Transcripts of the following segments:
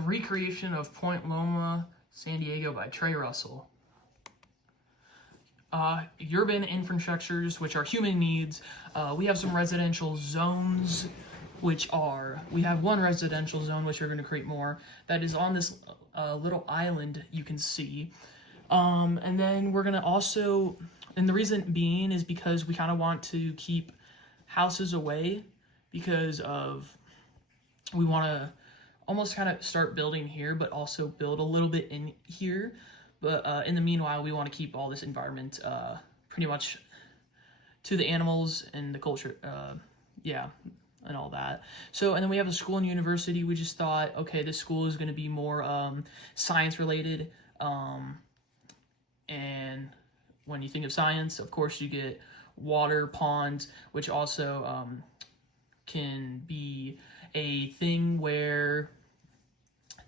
The Recreation of Point Loma, San Diego by Trey Russell. Urban infrastructures, which are human needs. We have some residential zones, we have one residential zone, which we're going to create more, that is on this little island you can see. And then we're going to also, and the reason being is because we kind of want to keep houses away because we want to almost kind of start building here, but also build a little bit in here. But in the meanwhile, we want to keep all this environment pretty much to the animals and the culture, and all that. So, and then we have a school and university. We just thought, okay, this school is going to be more science related. And when you think of science, of course, you get water, ponds, which also can be a thing where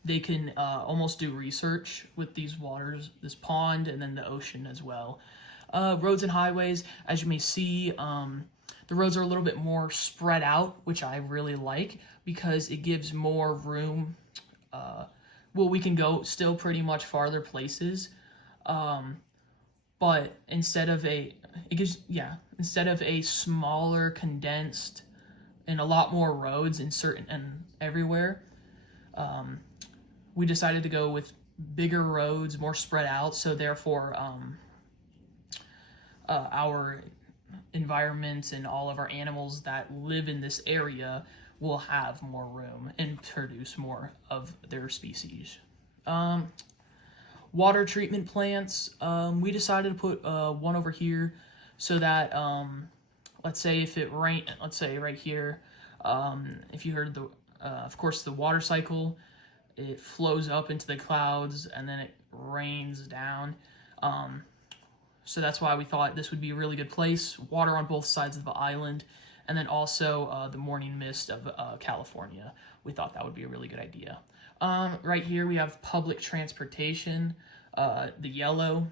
they can almost do research with these waters, this pond, and then the ocean as well. Roads and highways, as you may see, the roads are a little bit more spread out, which I really like because it gives more room. We can go still pretty much farther places, but instead of a smaller, condensed, and a lot more roads in certain and everywhere, we decided to go with bigger roads, more spread out, so therefore our environment and all of our animals that live in this area will have more room and produce more of their species. Water treatment plants, we decided to put one over here so that, let's say if it rain, let's say right here, if you heard of course the water cycle, it flows up into the clouds and then it rains down. So that's why we thought this would be a really good place. Water on both sides of the island, and then also the morning mist of California. We thought that would be a really good idea. Right here we have public transportation, the yellow.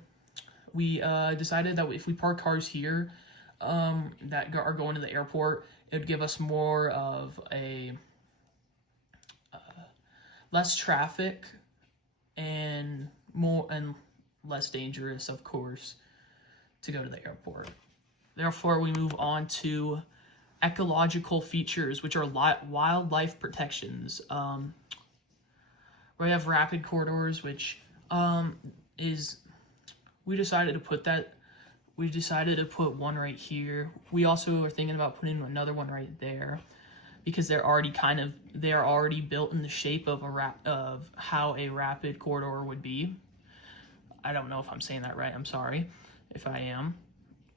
We decided that if we park cars here that are going to the airport, it would give us more of a less traffic and less dangerous, of course, to go to the airport. Therefore, we move on to ecological features, which are wildlife protections. We have rapid corridors, which we decided to put one right here. We also are thinking about putting another one right there because they're already built in the shape of of how a rapid corridor would be. I don't know if I'm saying that right. I'm sorry if I am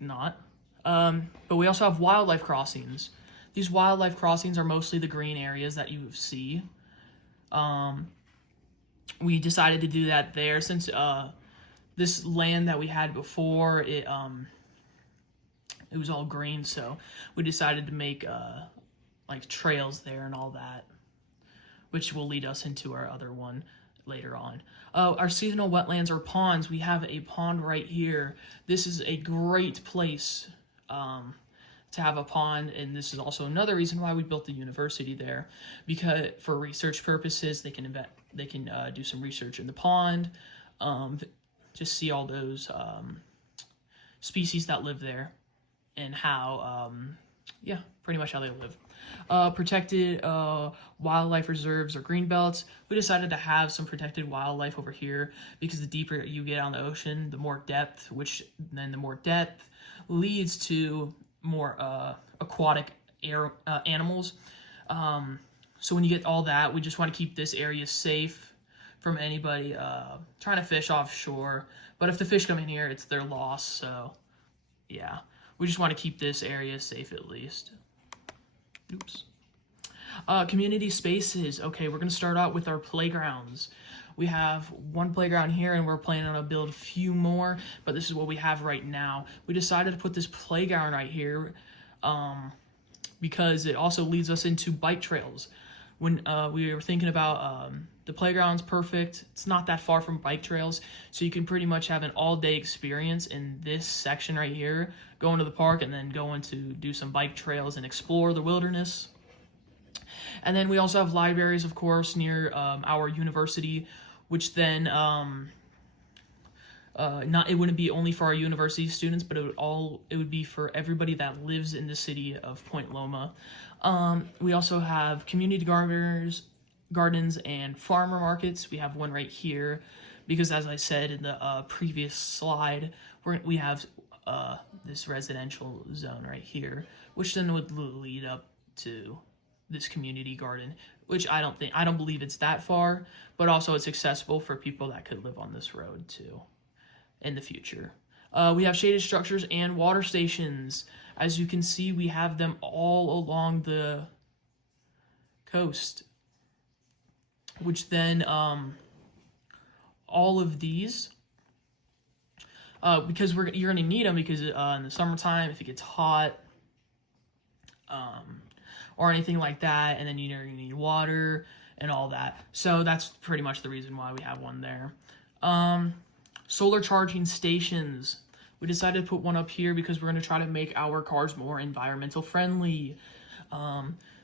not. But we also have wildlife crossings. These wildlife crossings are mostly the green areas that you see. We decided to do that there since this land that we had before, it was all green, so we decided to make like trails there and all that, which will lead us into our other one later on. Our seasonal wetlands or ponds, we have a pond right here. This is a great place to have a pond, and this is also another reason why we built the university there, because for research purposes they can do some research in the pond, just see all those species that live there and how pretty much how they live. Protected wildlife reserves or green belts. We decided to have some protected wildlife over here because the deeper you get on the ocean, the more depth, the more depth leads to more aquatic animals. So when you get all that, we just want to keep this area safe from anybody trying to fish offshore. But if the fish come in here, it's their loss. So yeah, we just want to keep this area safe at least. Oops. Community spaces. Okay, we're going to start out with our playgrounds. We have one playground here, and we're planning on to build a few more, but this is what we have right now. We decided to put this playground right here because it also leads us into bike trails. When we were thinking about the playground's perfect, it's not that far from bike trails, so you can pretty much have an all-day experience in this section right here, going to the park and then going to do some bike trails and explore the wilderness. And then we also have libraries, of course, near our university, which then not it wouldn't be only for our university students, but it would be for everybody that lives in the city of Point Loma. We also have community gardens and farmer markets. We have one right here because, as I said in the previous slide, we have this residential zone right here, which then would lead up to this community garden, which I don't believe it's that far, but also it's accessible for people that could live on this road too in the future. We have shaded structures and water stations. As you can see, we have them all along the coast, which then all of these, because you're going to need them because in the summertime, if it gets hot, or anything like that, and then you're going to need water and all that. So that's pretty much the reason why we have one there. Solar charging stations. We decided to put one up here because we're going to try to make our cars more environmental friendly.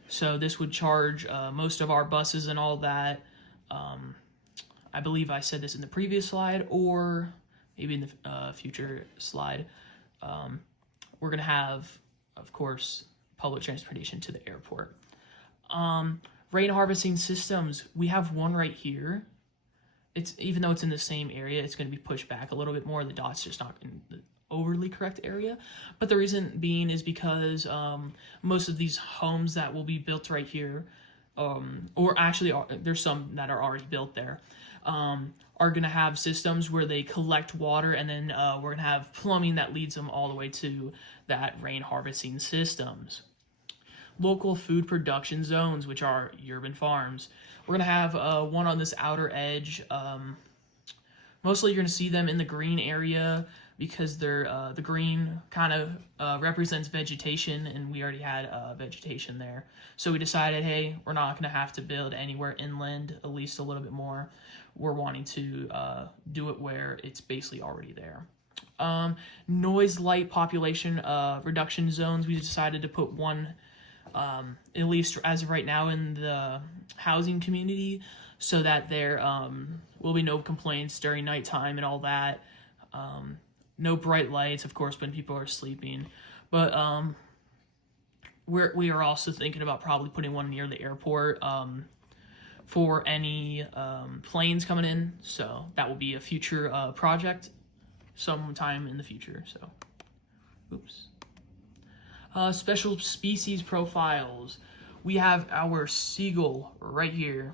So this would charge most of our buses and all that. I believe I said this in the previous slide, or maybe in the future slide. We're going to have, of course, public transportation to the airport. Rain harvesting systems. We have one right here. Even though it's in the same area, it's going to be pushed back a little bit more. The dot's just not in the overly correct area. But the reason being is because most of these homes that will be built right here, or actually there's some that are already built there, are going to have systems where they collect water, and then we're going to have plumbing that leads them all the way to that rain harvesting systems. Local food production zones, which are urban farms. We're going to have one on this outer edge. Mostly you're going to see them in the green area because they're the green kind of represents vegetation, and we already had vegetation there. So we decided, hey, we're not going to have to build anywhere inland, at least a little bit more. We're wanting to do it where it's basically already there. Noise light population reduction zones. We decided to put one, at least as of right now, in the housing community, so that there will be no complaints during nighttime and all that. No bright lights, of course, when people are sleeping. But we are also thinking about probably putting one near the airport for any planes coming in. So that will be a future project sometime in the future. So, oops. Special species profiles. We have our seagull right here.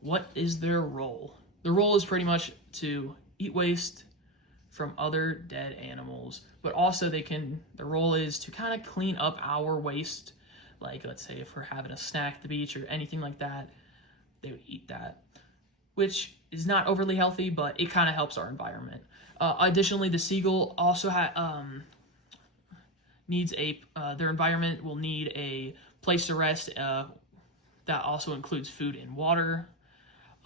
What is their role? Their role is pretty much to eat waste from other dead animals, but also their role is to kind of clean up our waste. Like, let's say if we're having a snack at the beach or anything like that, they would eat that, which is not overly healthy, but it kind of helps our environment. Additionally, the seagull also needs their environment will need a place to rest. That also includes food and water.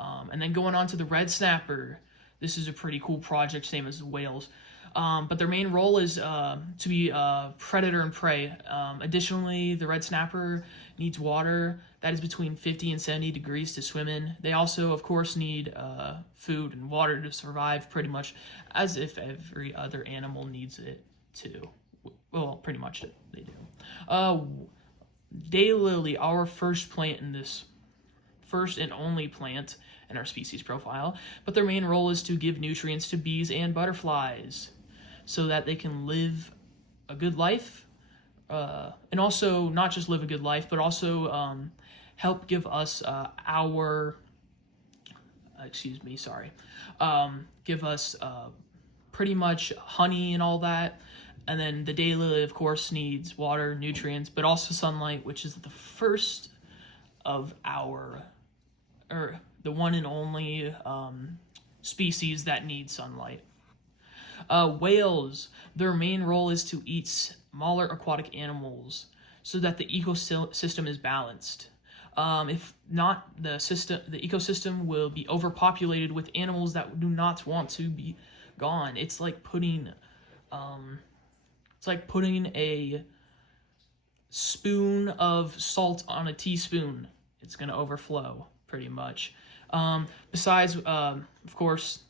And then going on to the red snapper. This is a pretty cool project, same as the whales. But their main role is to be predator and prey. Additionally, the red snapper needs water that is between 50 and 70 degrees to swim in. They also, of course, need food and water to survive, pretty much as if every other animal needs it too. Well, pretty much they do. Daylily, our first and only plant in our species profile, but their main role is to give nutrients to bees and butterflies so that they can live a good life, and also not just live a good life, but also help give us give us pretty much honey and all that. And then the daylily, of course, needs water, nutrients, but also sunlight, which is the first of the one and only species that need sunlight. Whales, their main role is to eat smaller aquatic animals so that the ecosystem is balanced. If not, the ecosystem will be overpopulated with animals that do not want to be gone. It's like putting a spoon of salt on a teaspoon, it's going to overflow pretty much. Besides, of course,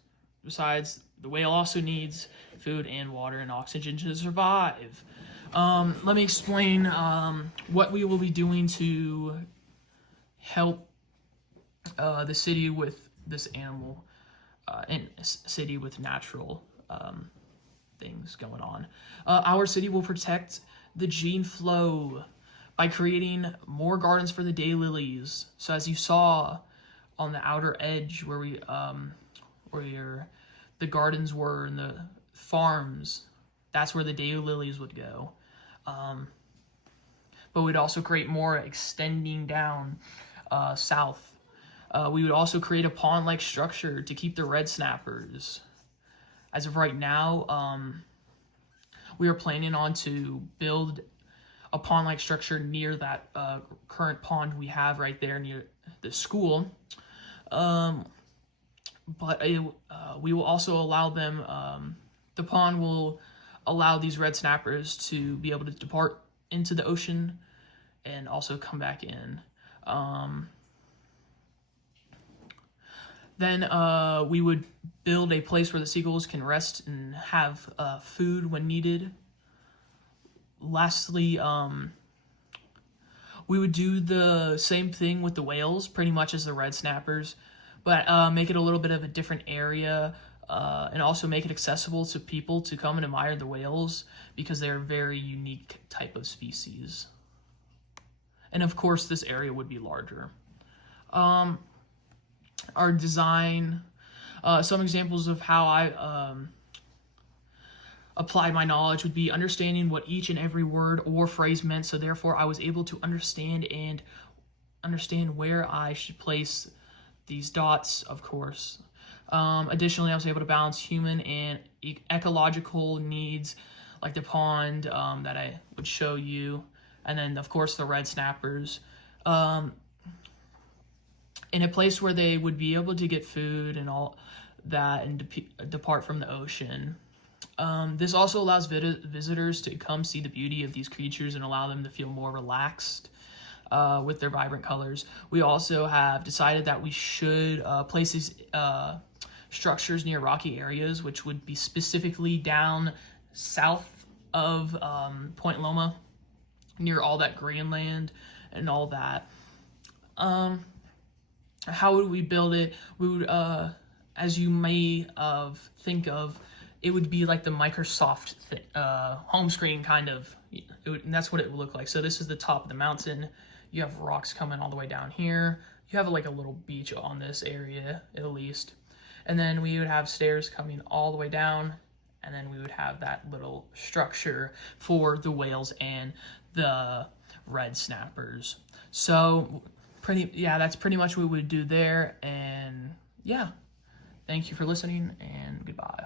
besides, the whale also needs food and water and oxygen to survive. Let me explain what we will be doing to help the city with this animal, and city with natural things going on. Our city will protect the gene flow by creating more gardens for the daylilies. So as you saw on the outer edge where the gardens were and the farms, that's where the daylilies would go. But we'd also create more extending down south. We would also create a pond-like structure to keep the red snappers. As of right now, we are planning on to build a pond-like structure near that current pond we have right there near the school. But we will also allow them, the pond will allow these red snappers to be able to depart into the ocean and also come back in. Then we would build a place where the seagulls can rest and have food when needed. Lastly, we would do the same thing with the whales, pretty much as the red snappers, but make it a little bit of a different area, and also make it accessible to people to come and admire the whales because they're a very unique type of species. And of course, this area would be larger. Our design, some examples of how I applied my knowledge would be understanding what each and every word or phrase meant, so therefore I was able to understand where I should place these dots, of course. Additionally, I was able to balance human and ecological needs, like the pond that I would show you, and then of course the red snappers, in a place where they would be able to get food and all that and depart from the ocean. This also allows visitors to come see the beauty of these creatures and allow them to feel more relaxed with their vibrant colors. We also have decided that we should place these structures near rocky areas, which would be specifically down south of Point Loma, near all that Greenland and all that. How would we build it? We would, as you may think of, it would be like the Microsoft home screen kind of. And that's what it would look like. So this is the top of the mountain. You have rocks coming all the way down here. You have like a little beach on this area at least. And then we would have stairs coming all the way down. And then we would have that little structure for the whales and the red snappers. So that's pretty much what we would do there. And yeah, thank you for listening and goodbye.